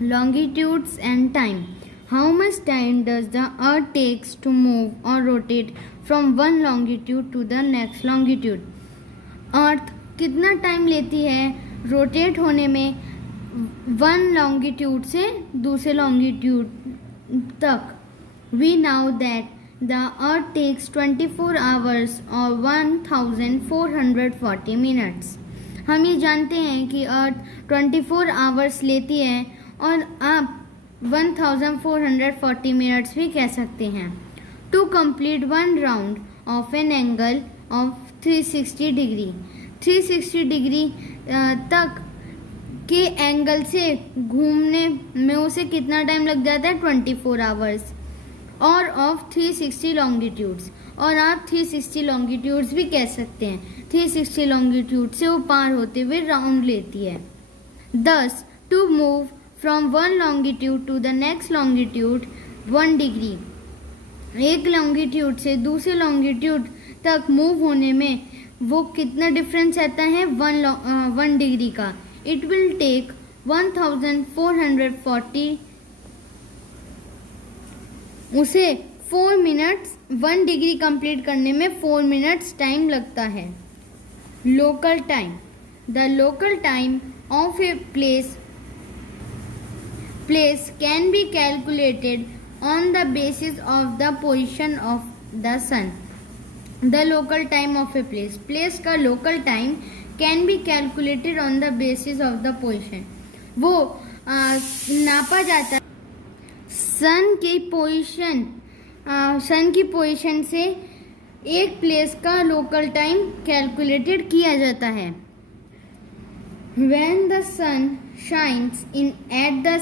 Longitudes and time. How much time does the earth takes to move or rotate from one longitude to the next longitude? अर्थ कितना time लेती है rotate होने में one longitude से दूसरे longitude तक. We now that the earth takes 24 hours और 1440 minutes. हम ये जानते हैं कि अर्थ 24 आवर्स लेती है और आप 1440 मिनट्स भी कह सकते हैं. To complete one round of an angle of 360 degree. 360 degree तक के एंगल से घूमने में उसे कितना टाइम लग जाता है 24 आवर्स. और ऑफ 360 लॉन्गिट्यूड्स, और आप 360 लॉन्गिट्यूड्स भी कह सकते हैं. 360 लॉन्गिट्यूड से वो पार होते हुए राउंड लेती है. Thus to move from one longitude to the next longitude 1 degree. एक लॉन्गिट्यूड से दूसरे लॉन्गिट्यूड तक मूव होने में वो कितना डिफरेंस आता है 1 डिग्री का. It will take 1440. उसे 4 मिनट्स 1 डिग्री कंप्लीट करने में 4 मिनट्स टाइम लगता है. Local time. The local time of a place can be calculated on the basis of the position of the sun. The local time of a place का local time can be calculated on the basis of the position. वो नापा जाता है सन की position से एक place का local time calculated किया जाता है. When the sun shines in at the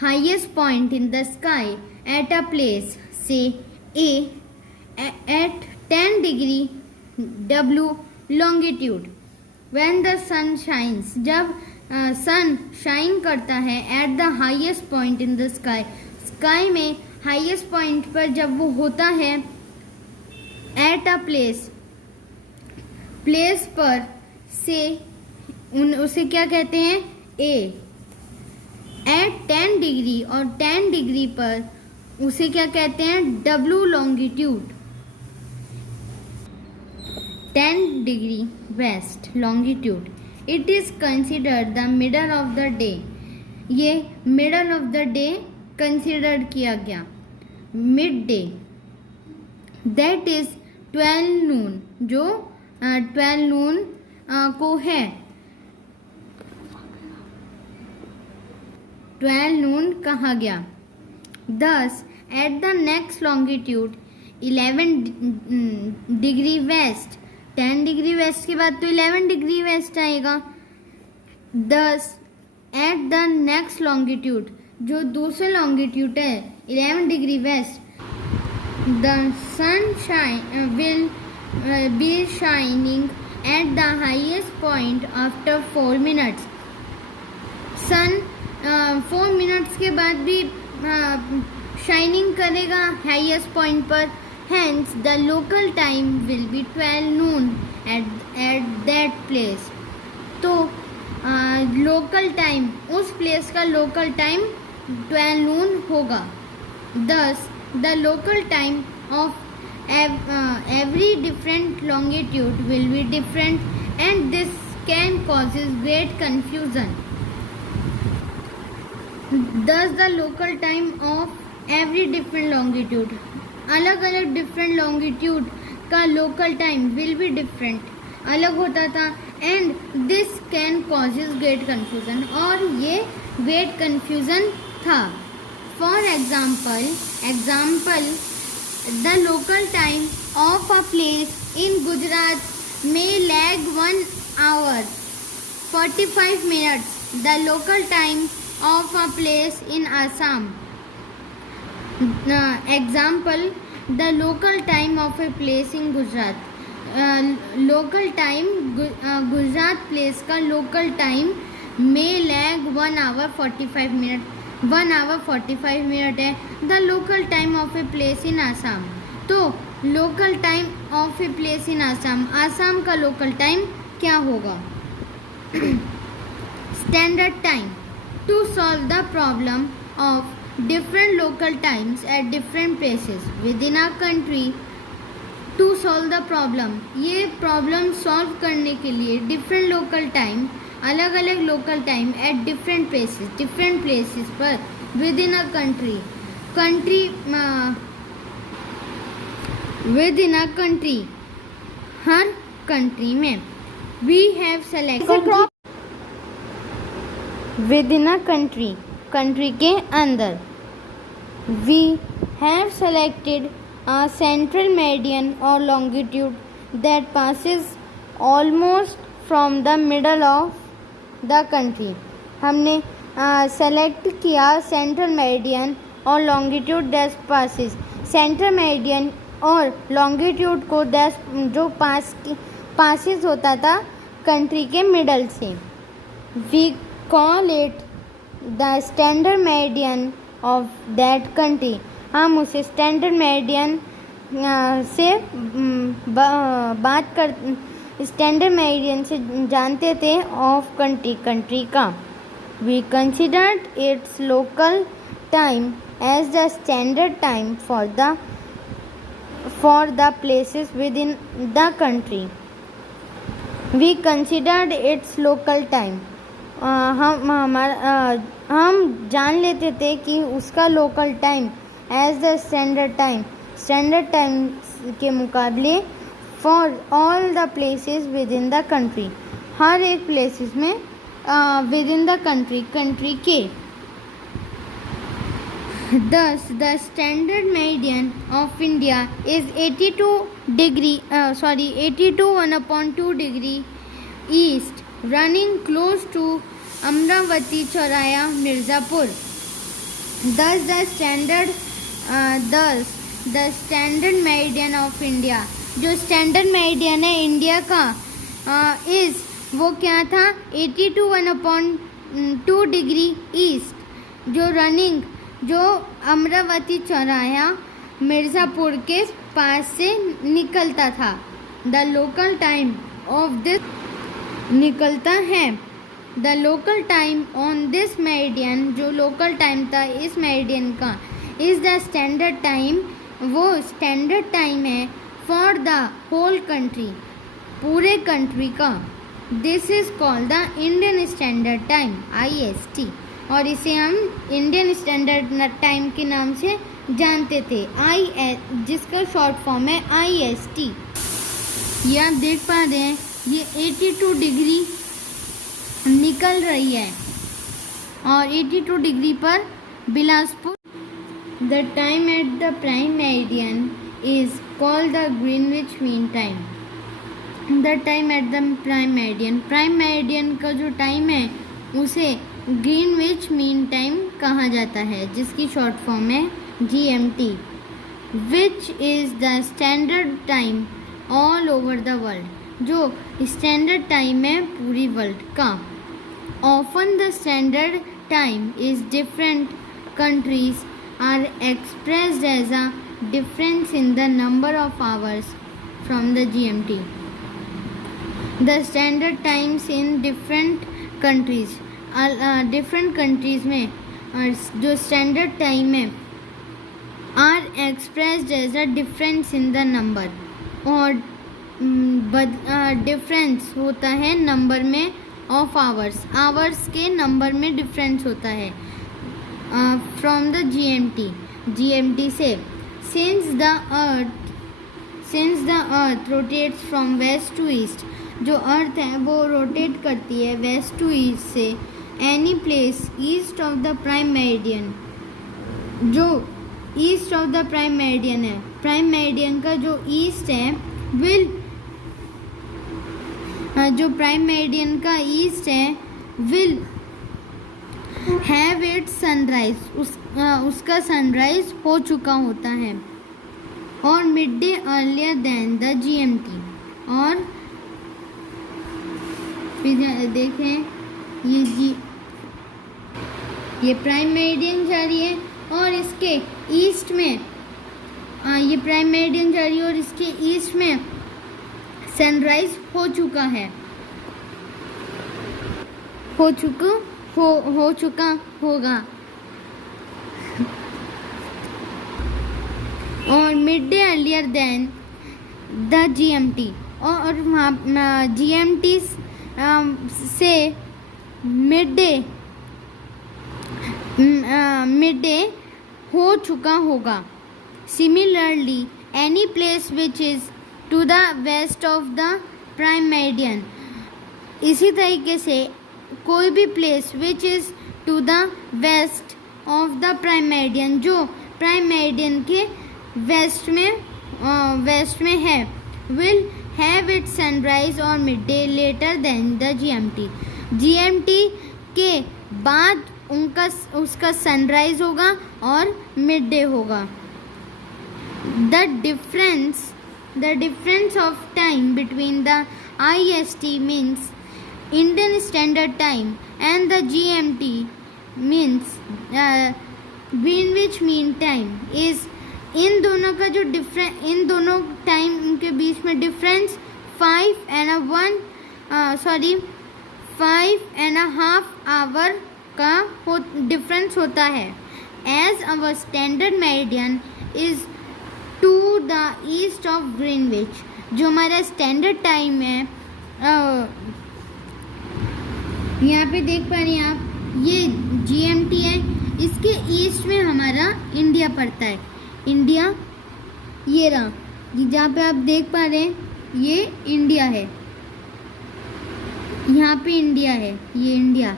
highest point in the sky at a place, say A, at 10 degree W longitude. When the sun shines, जब सन शाइन करता है at the highest point in the sky, sky में highest point पर जब वो होता है at a place पर से उसे क्या कहते हैं A. एट 10 डिग्री और 10 डिग्री पर उसे क्या कहते हैं W longitude. 10 degree west longitude. It is considered the middle of the day. ये middle of the day consider किया गया. Mid day that is 12 noon, जो 12 नून को है 12 नून कहा गया. दस at the next longitude 11 degree waste. 10 degree waste के बाद तो 11 डिग्री वेस्ट आएगा. दस एट द नेक्स्ट लॉन्गिट्यूड, जो दूसरे लॉन्गिट्यूड है 11 degree west, the sun will be shining at the highest point after 4 minutes. Sun 4 minutes के बाद भी शाइनिंग करेगा हाईएस्ट पॉइंट पर. Hence the local time will be 12 noon at that place. तो local time, उस place का local time 12 noon होगा. Thus the local time of every different longitude will be different and this can causes great confusion. Thus the local time of every different longitude, अलग अलग different longitude का local time will be different, अलग होता था. and this can causes great confusion, और ये great confusion था. For example the local time of a place in Gujarat may lag 1 hour 45 minutes. The local time of a place in Assam. Example, the local time of a place in Gujarat. Local time Gujarat place का local time may lag 1 hour 45 minutes. 1 hour 45 minute है. The local time of a place in Assam. तो local time of a place in Assam, Assam का local time क्या होगा? Standard time. to solve the problem of different local times at different places within our country. To solve the problem, ये problem solve करने के लिए different local time, अलग अलग local time at different places पर within a country, हर country में we have selected within a country के अंदर we have selected a central meridian or longitude that passes almost from the middle of the country. हमने select किया central meridian और longitude that passes, central meridian और longitude को जो passes होता था कंट्री के मिडल से. We call it the standard meridian of that country. हम उसे स्टैंडर्ड मेरिडियन से स्टैंडर्ड मेरिडियन से जानते थे ऑफ कंट्री का. We considered its local time as the standard time for the places within the country. We considered its local time. हम जान लेते थे कि उसका local time as the standard time के मुकाबले for all the places within the country, हर एक प्लेसेस में विद इन द कंट्री के. Thus, the standard meridian of India is 82 1/2 degree east, running close to Amravati Chauraya, Mirzapur. Thus, the standard meridian of India, जो standard meridian है India का, वो क्या था 82 1/2 डिग्री ईस्ट, जो अमरावती चौराया मिर्ज़ापुर के पास से निकलता था. The local time of this निकलता है. The local time on this meridian, जो लोकल टाइम था इस मेरिडियन का, इज़ द स्टैंडर्ड टाइम, वो स्टैंडर्ड टाइम है फॉर द होल कंट्री, पूरे कंट्री का. This is called the Indian standard time, IST, और इसे हम इंडियन स्टैंडर्ड टाइम के नाम से जानते थे, जिसका शॉर्ट फॉर्म है IST. ये आप देख पा रहे हैं, ये 82 डिग्री निकल रही है और 82 डिग्री पर Bilaspur. The time at the prime meridian is called the Greenwich mean time. The time at the prime meridian का जो टाइम है उसे ग्रीनविच मीन टाइम कहा जाता है, जिसकी शॉर्ट फॉर्म है GMT, which is the standard time all over the world, जो स्टैंडर्ड टाइम है पूरी वर्ल्ड का. Often the standard time is different countries are expressed as a difference in the number of hours from the GMT. The standard times in different countries में जो standard time है are expressed as a difference in the number, और difference होता है number में of hours के number में difference होता है from the GMT से. Since the earth rotates from west to east, जो अर्थ है वो रोटेट करती है वेस्ट टू ईस्ट से. Any place east of the prime meridian, जो east of the prime meridian है, प्राइम मेरिडियन का जो ईस्ट है जो प्राइम मेरिडियन का ईस्ट है विल हैव इट्स सनराइज, उसका सनराइज हो चुका होता है. और mid day earlier than the GMT. और फिर देखें ये प्राइम मेरिडियन जा रही है और इसके ईस्ट में ये प्राइम मेरिडियन जा रही है और इसके ईस्ट में सनराइज हो हो चुका होगा और mid day earlier than the GMT, और वहाँ जीएमटी से मिड डे हो चुका होगा. Similarly any place which is to the west of the prime meridian, इसी तरीके से कोई भी place which is to the west of the prime meridian, जो प्राइम मेरिडियन के वेस्ट में है, विल हैव इट सनराइज और mid day later than the GMT. GMT के बाद उसका सनराइज होगा और मिड डे होगा. The difference of time between the IST means Indian Standard Time and the GMT means Greenwich Mean Time is, इन दोनों का जो इन दोनों टाइम के बीच में डिफरेंस 5.5 आवर का डिफरेंस होता है. As our standard meridian is to the east of Greenwich, जो हमारा स्टैंडर्ड टाइम है, यहाँ पे देख पा रहे हैं आप, ये GMT है, इसके ईस्ट में हमारा इंडिया पड़ता है. इंडिया ये रहा, जहाँ पे आप देख पा रहे हैं ये इंडिया है, यहाँ पे इंडिया है, ये India.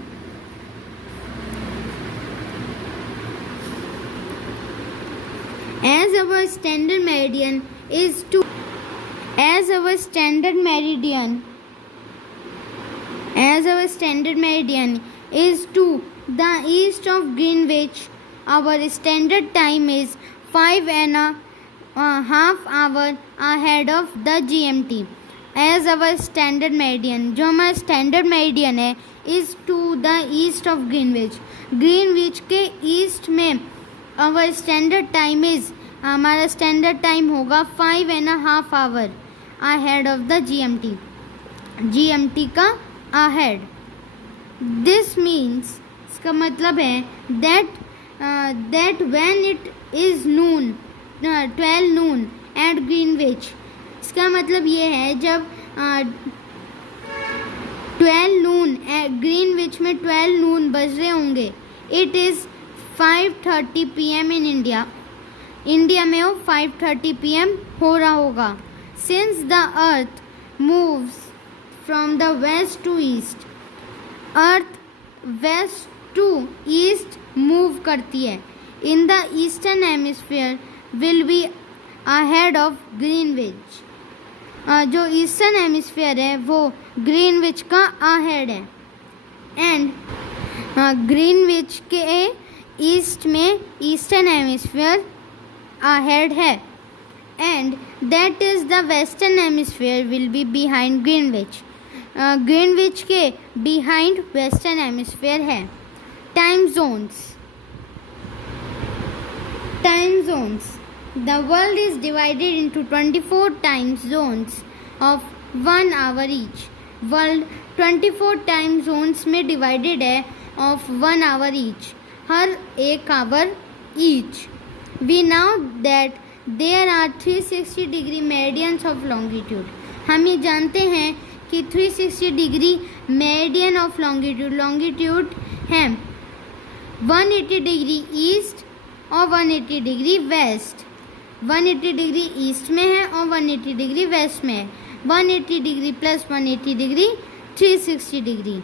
As our standard meridian is to the east of Greenwich, our standard time is 5.5 hour ahead of the GMT. As our standard meridian, जो हमारा standard meridian है, is to the east of Greenwich. Greenwich के east में our standard time is, हमारा standard time होगा 5.5 hour ahead of the GMT. GMT का ahead. This means, इसका मतलब है that when it is noon, 12 noon at Greenwich, इसका मतलब ये है जब 12 noon ग्रीनविच में 12 noon बज रहे होंगे, it is 5:30 PM in India. India में वो 5:30 PM हो रहा होगा. Since the earth moves from the west to east, earth west to east move करती है. In the eastern hemisphere will be ahead of Greenwich. जो ईस्टर्न हेमिस्फीयर है वो ग्रीनविच का अहेड है. एंड ग्रीनविच के ईस्ट में ईस्टर्न हेमिस्फीयर अहेड है. And that is the western hemisphere will be behind Greenwich. Greenwich के बिहाइंड वेस्टर्न हेमिस्फीयर है. Time zones. The world is divided into 24 time zones of 1 hour each. World 24 time zones में divided है of 1 hour each. Her 1 hour each. We know that there are 360 degree meridians of longitude. हम ये जानते हैं कि 360 degree meridian of longitude है 180 degree east और 180 degree west. 180 degree east में है और 180 डिग्री वेस्ट में है. 180 degree plus 180 degree 360 degree.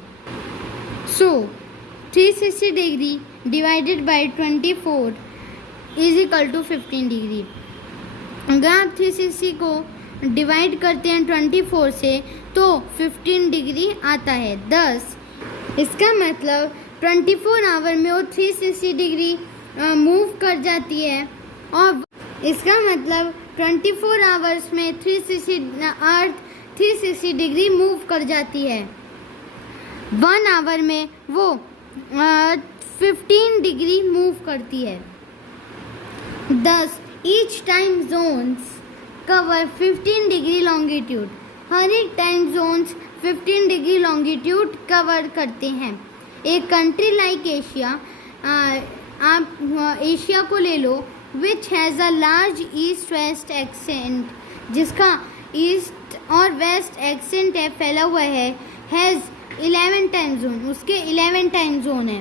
So 360 degree divided by 24 is equal to 15 degree. अगर आप 360 को डिवाइड करते हैं 24 से तो 15 डिग्री आता है. 10 इसका मतलब 24 आवर में वो 360 डिग्री मूव कर जाती है. और इसका मतलब 24 आवर्स में अर्थ 360 डिग्री मूव कर जाती है. 1 आवर में वो 15 डिग्री मूव करती है. 10 each time zones cover 15 degree longitude. हर एक time zones 15 degree longitude cover करते हैं. ए कंट्री लाइक एशिया, आप एशिया को ले लो, which has a large east west extent, जिसका ईस्ट और वेस्ट एक्सेंट है, फैला हुआ है, हैज़ 11 टाइम जोन, उसके 11 टाइम जोन है।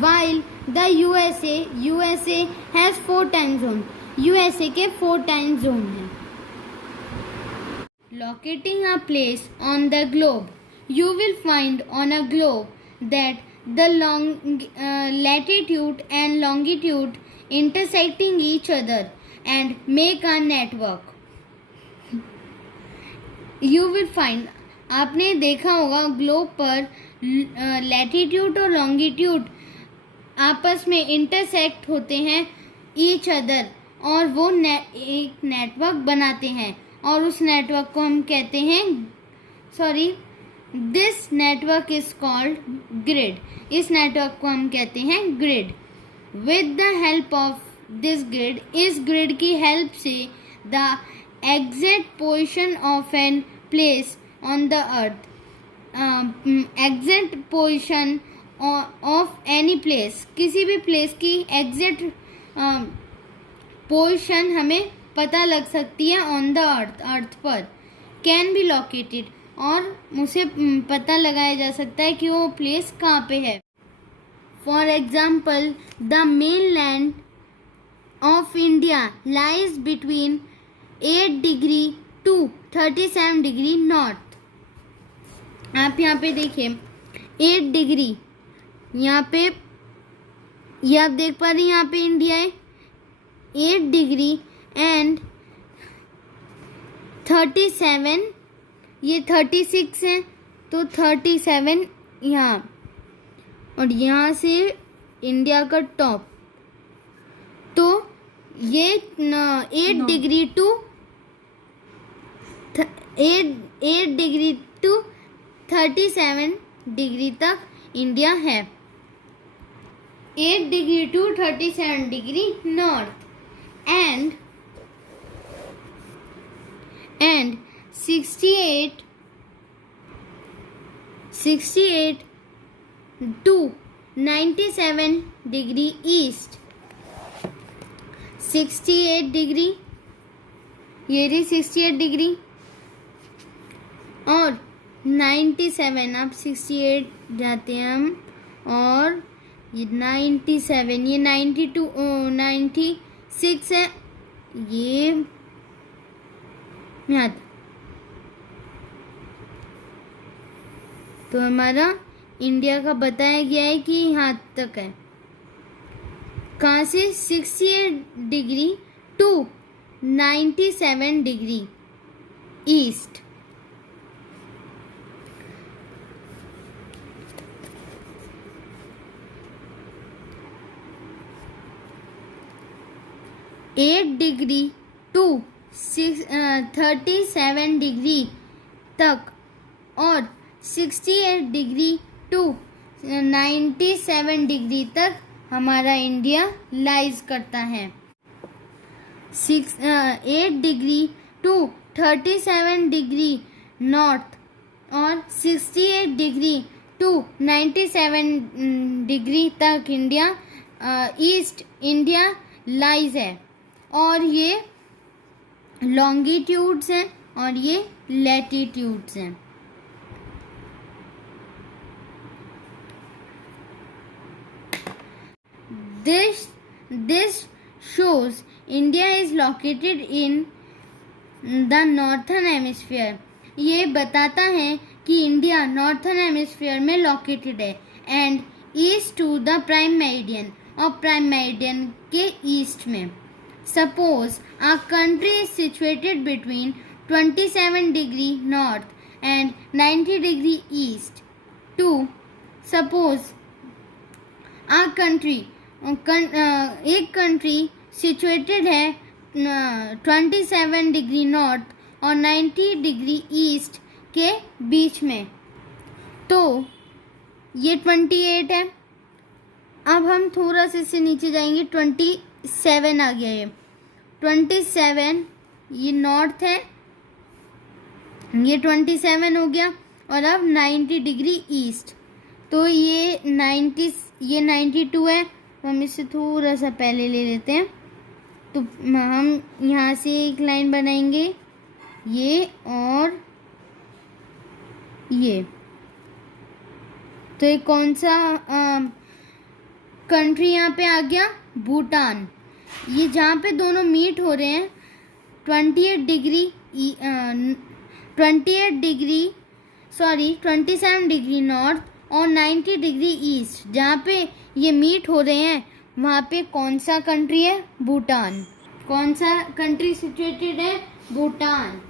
While the USA has 4 time zone, USA के 4 टाइम जोन हैं। Locating a place on the globe, you will find on a globe that the latitude and longitude intersecting each other and make a network. You will find, आपने देखा होगा globe पर latitude और longitude आपस में intersect होते हैं each other, और वो एक नेटवर्क बनाते हैं, और उस नेटवर्क को हम कहते हैं, this network is called grid, इस नेटवर्क को हम कहते हैं grid. With the help of this grid, इस ग्रिड की हेल्प से the exact position of an place on the earth, exact position of any place, किसी भी प्लेस की एग्जैक्ट पोजिशन हमें पता लग सकती है ऑन द अर्थ, अर्थ पर, कैन बी लोकेटेड, और उसे पता लगाया जा सकता है कि वो प्लेस कहाँ पे है। For example, the main land of India lies between 8 degree to 37 degree north. आप यहाँ पे देखिए 8 डिग्री, यहाँ पे ये आप देख पा रहे हैं, यहाँ पे इंडिया है 8 डिग्री एंड 37, ये 36 है, तो 37 यहाँ, और यहाँ से इंडिया का टॉप, तो ये 8 degree to 8 degree to 37 degree तक इंडिया है। 8 degree to 37 degree north and 68 to 97 degree east, 68 degree, ये रही 68 डिग्री, और 97, आप 68 जाते हैं हम, और ये 97, ये 92 96 है, ये यहाँ, तो हमारा इंडिया का बताया गया है कि यहाँ तक है। कहाँ से? 68 degree to 97 degree east. Eight degree to 37 degree तक और 68 डिग्री टू 97 डिग्री तक हमारा इंडिया लाइज करता है। 8 डिग्री टू 37 डिग्री नॉर्थ और 68 डिग्री टू 97 डिग्री तक इंडिया ईस्ट इंडिया लाइज है, और ये लॉन्गिट्यूड्स हैं और ये लैटिट्यूड्स हैं। This shows India is located in the northern hemisphere। ये बताता है कि इंडिया नॉर्थन हेमिस्फीयर में लोकेटेड है, and east to the prime meridian, और प्राइम मेरिडियन के ईस्ट में। Suppose a country is situated between 27 degree north and 90 degree east. 2. Suppose a country एक कंट्री सिचुएटेड है 27 डिग्री नॉर्थ और 90 degree east के बीच में, तो ये 28 है। अब हम थोड़ा सा इससे नीचे जाएंगे, 27 आ गया, ये 27 ये नॉर्थ है, ये 27 हो गया। और अब 90 डिग्री ईस्ट। तो ये 92 है, तो हम इससे थोड़ा सा पहले ले लेते हैं। तो हम यहाँ से एक लाइन बनाएंगे, ये और ये। तो ये कौन सा कंट्री यहाँ पे आ गया? भूटान। ये जहाँ पे दोनों मीट हो रहे हैं 27 डिग्री नॉर्थ और 90 डिग्री ईस्ट, जहाँ पे ये मीट हो रहे हैं वहाँ पे कौन सा कंट्री है? भूटान। कौन सा कंट्री सिचुएटेड है? भूटान।